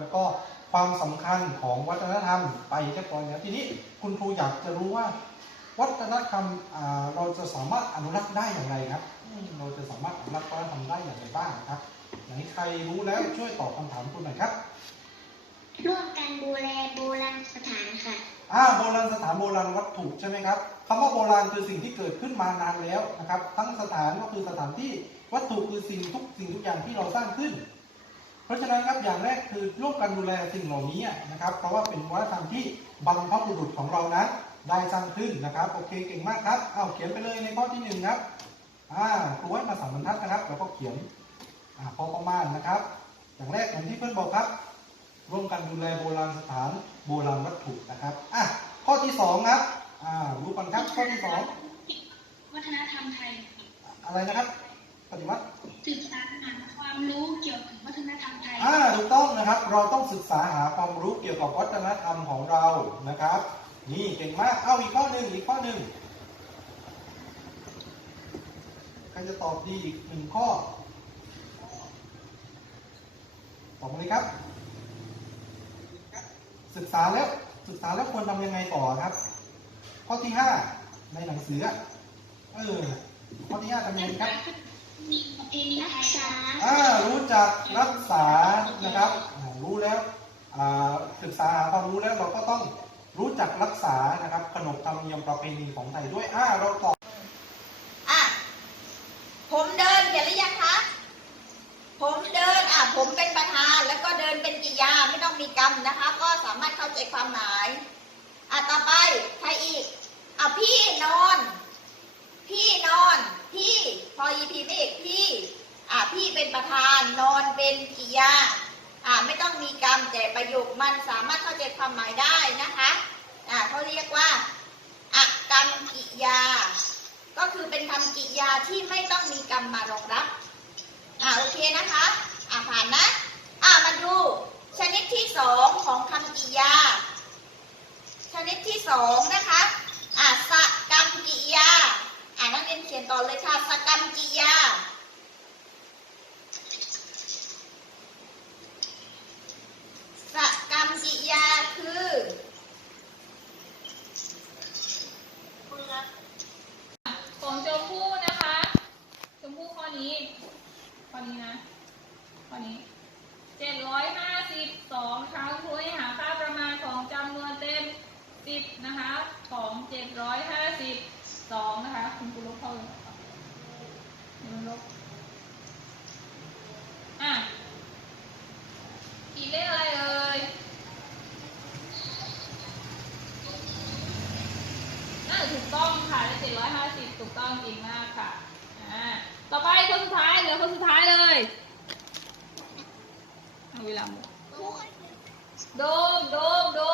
แล้วก็ความสำคัญของวัฒนธรรมไปเรียบร้อยแล้วทีนี้คุณครูอยากจะรู้ว่า วัฒนธรรมอ่าเราจะสามารถอนุรักษ์ได้อย่างไรครับอืมเราจะสามารถอนุรักษ์วัฒนธรรมได้อย่างไรบ้างครับไหนใครรู้แล้วช่วยตอบคำถามคุณหน่อยครับ ร่วมกันดูแลโบราณสถานค่ะอ่าโบราณสถานโบราณวัตถุใช่ไหมครับคำว่าโบราณคือสิ่งที่เกิดขึ้นมานานแล้วนะครับ ทั้งสถานก็คือสถานที่วัตถุคือสิ่งทุกสิ่งทุกอย่างที่เราสร้างขึ้น เพราะฉะนั้นครับอย่างแรกคือร่วมกันดูแลสิ่งเหล่านี้นะครับ เพราะว่าเป็นวัฒนธรรมที่บรรพบุรุษของเรานั้นได้สร้างขึ้นนะครับโอเคเก่งมากครับเอาเขียนไปเลยในข้อที่หนึ่งครับอ่าครูให้มาสามบรรทัดนะครับ แล้วก็เขียนอ่าพอประมาณนะครับ อย่างแรกอย่างที่เพื่อนบอกครับ ร่วมกันดูแลโบราณสถานโบราณวัตถุนะครับอะข้อที่สองครับอ่ารู้กันครับข้อที่สองวัฒนธรรมไทย อะไรนะครับ ปฏิวัติศึกษาหาความรู้เกี่ยวกับวัฒนธรรม นะครับ เราต้องศึกษาหาความรู้เกี่ยวกับวัฒนธรรมของเรานะครับ นี่เก่งมากเอาอีกข้อหนึ่งอีกข้อหนึ่งใครจะตอบดีอีกหนึ่งข้อตอบมาเลยครับ ศึกษาแล้วศึกษาแล้วควรทำยังไงต่อครับ ข้อที่ห้าในหนังสือเออข้อที่ห้าทำยังไงครับ ระเพณีรัไทกยษาอ่ารู้จักรักษานะครับอ่ารู้แล้วอ่าศึกษาหาความรู้แล้วเราก็ต้องรู้จักรักษานะครับขนบธรรมเนียมประเพณีของไทยด้วยอ่าเราตอบอะผมเดินเขียนหรือยังคะผมเดินอะผมเป็นประธานแล้วก็เดินเป็นกิริยาไม่ต้องมีกรรมนะคะ ก็สามารถเข้าใจความหมายอะต่อไป ใครอีก อะ พี่นอน พี่นอน พี่ พออีพีไม่เอกพี่ อะ พี่เประธาน นอนเป็นกิยาอะไม่ต้องมีกรรมแต่ประโยคมันสามารถเข้าใจความหมายได้นะคะอะเขาเรียกว่าอะกกรรมกิยา ก็คือเป็นคำกิยาที่ไม่ต้องมีกรรมมารองรับอ่าโอเคนะคะอ่าผ่านนะอ่ามาดูชนิดที่สองของคำกิยา ชนิดที่สองนะคะอ่าสกรรมกิยาอ่านักเรียนเขียนต่อเลยค่ะสกรรมกริยา สกรรมกริยาคือ ของชมพู่นะคะชมพู่ข้อนี้ ข้อนี้นะข้อนี้เจ็ดร้อยห้าสิบสองครั้งครูให้หาค่าประมาณของจำนวนเต็มสิบนะคะของเจ็ดร้อยห้าสิบสองนะคะ คุณครูลบเข้าเลยมันลบอะกี่เลขอะไรเอ่ยน่าจะถูกต้องค่ะได้เจ็ดร้อยห้าสิบถูกต้องจริงมากค่ะอ่า สุดท้ายเหลือค